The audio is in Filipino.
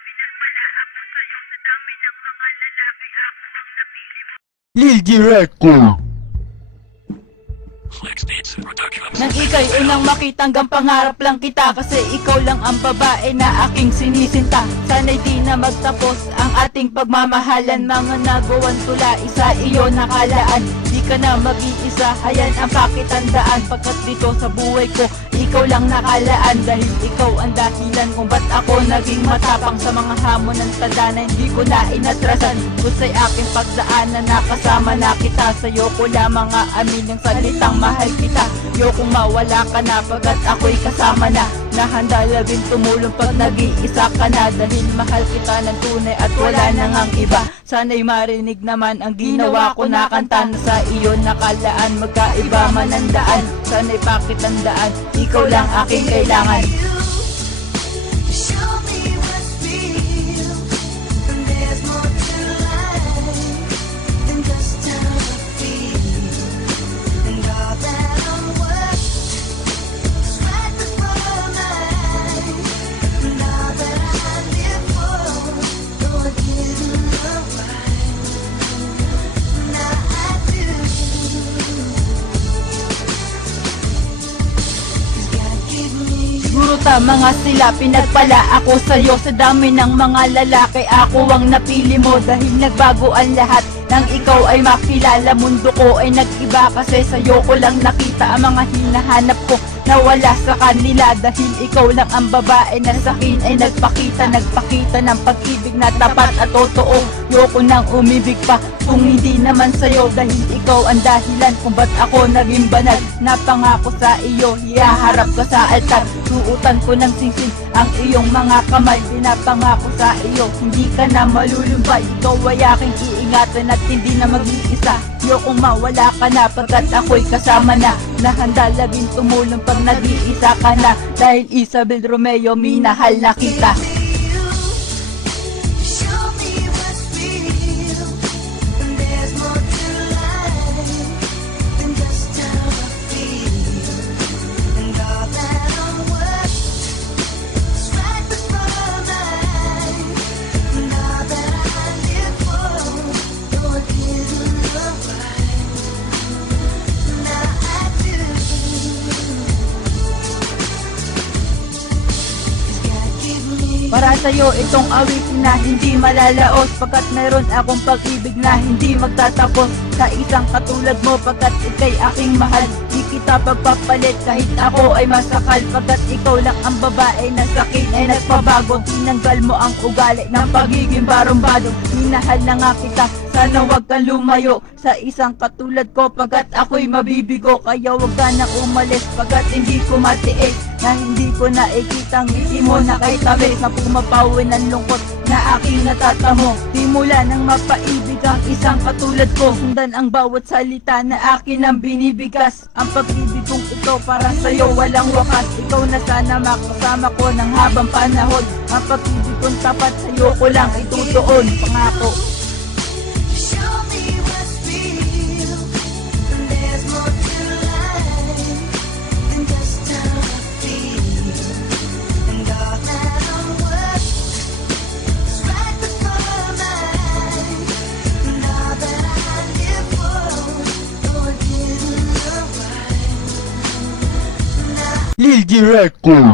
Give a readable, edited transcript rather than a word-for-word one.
pinagpala ako sa'yo sa dami ng mga lalaki, ako ang napili mo. Lil Director. Nang ika'y unang makita hanggang pangarap lang kita, kasi ikaw lang ang babae na aking sinisinta. Sana'y di na magtapos ang ating pagmamahalan. Mga nagawan tula, isa iyo nakalaan. Di ka na mag-iisa, hayan ang pakitandaan. Pagkat dito sa buhay ko, ikaw lang nakalaan. Dahil ikaw ang dahilan kung ba't ako naging matapang sa mga hamon ng tanda na hindi ko na inatrasan. Kusay aking pagdaanan, nakasama na kita. Sa'yo ko lamang aamin yung salitang mahal kita. Yokong mawala ka na pagkat ako'y kasama na. Nahanda labing tumulong pag nag-iisa ka na. Dahil mahal kita ng tunay at wala nang ang iba. Sana'y marinig naman ang ginawa ko na kanta na sa iyo nakalaan. Magkaiba man ang daan, sana'y pakitandaan, ikaw lang aking kailangan. Siguro tama nga sila, pinagpala ako sa'yo sa dami ng mga lalaki, ako ang napili mo. Dahil nagbago ang lahat nang ikaw ay makilala. Mundo ko ay nag-iba kasi sa'yo ko lang nakita ang mga hinahanap ko nawala sa kanila. Dahil ikaw lang ang babae na sa'kin ay nagpakita ng pag-ibig na tapat at totoo. Yoko nang umibig pa kung hindi naman sa'yo. Dahil ikaw ang dahilan kung ba't ako naging banal. Napangako sa iyo, ihaharap ka sa altar. Suutan ko ng singsing ang iyong mga kamay. Pinapangako sa iyo, hindi ka na malulumbay. Ikaw ay aking iingatan at hindi na mag-iisa. Yokong mawala ka na pagkat ako'y kasama na. Nahanda laging tumulong pag nag-iisa ka na. Dahil Isabel Romeo, minahal na kita. Para sa'yo itong awitin na hindi malalaos, pagkat meron akong pag-ibig na hindi magtatapos. Sa isang katulad mo pagkat ika'y aking mahal, di kita pagpapalit kahit ako ay masakal. Pagkat ikaw lang ang babae na sa'kin ay nagpabago. Tinanggal mo ang ugali ng pagiging barumbado. Minahal na nga kita, sana wag kang lumayo sa isang katulad ko pagkat ako'y mabibigo. Kaya wag ka nang umalis pagkat hindi ko matiis na hindi ko nakikita ang ngiti mo na kay tabi na pumapawin ng lungkot na aking natatamo. Di mula nang mapaibig ang isang katulad ko, sundan ang bawat salita na akin ang binibigas. Ang pag-ibig kong ito para sa'yo walang wakas. Ikaw na sana makasama ko ng habang panahon. Ang pag-ibig kong tapat sa'yo ko lang itutuon, pangako. Lil Director.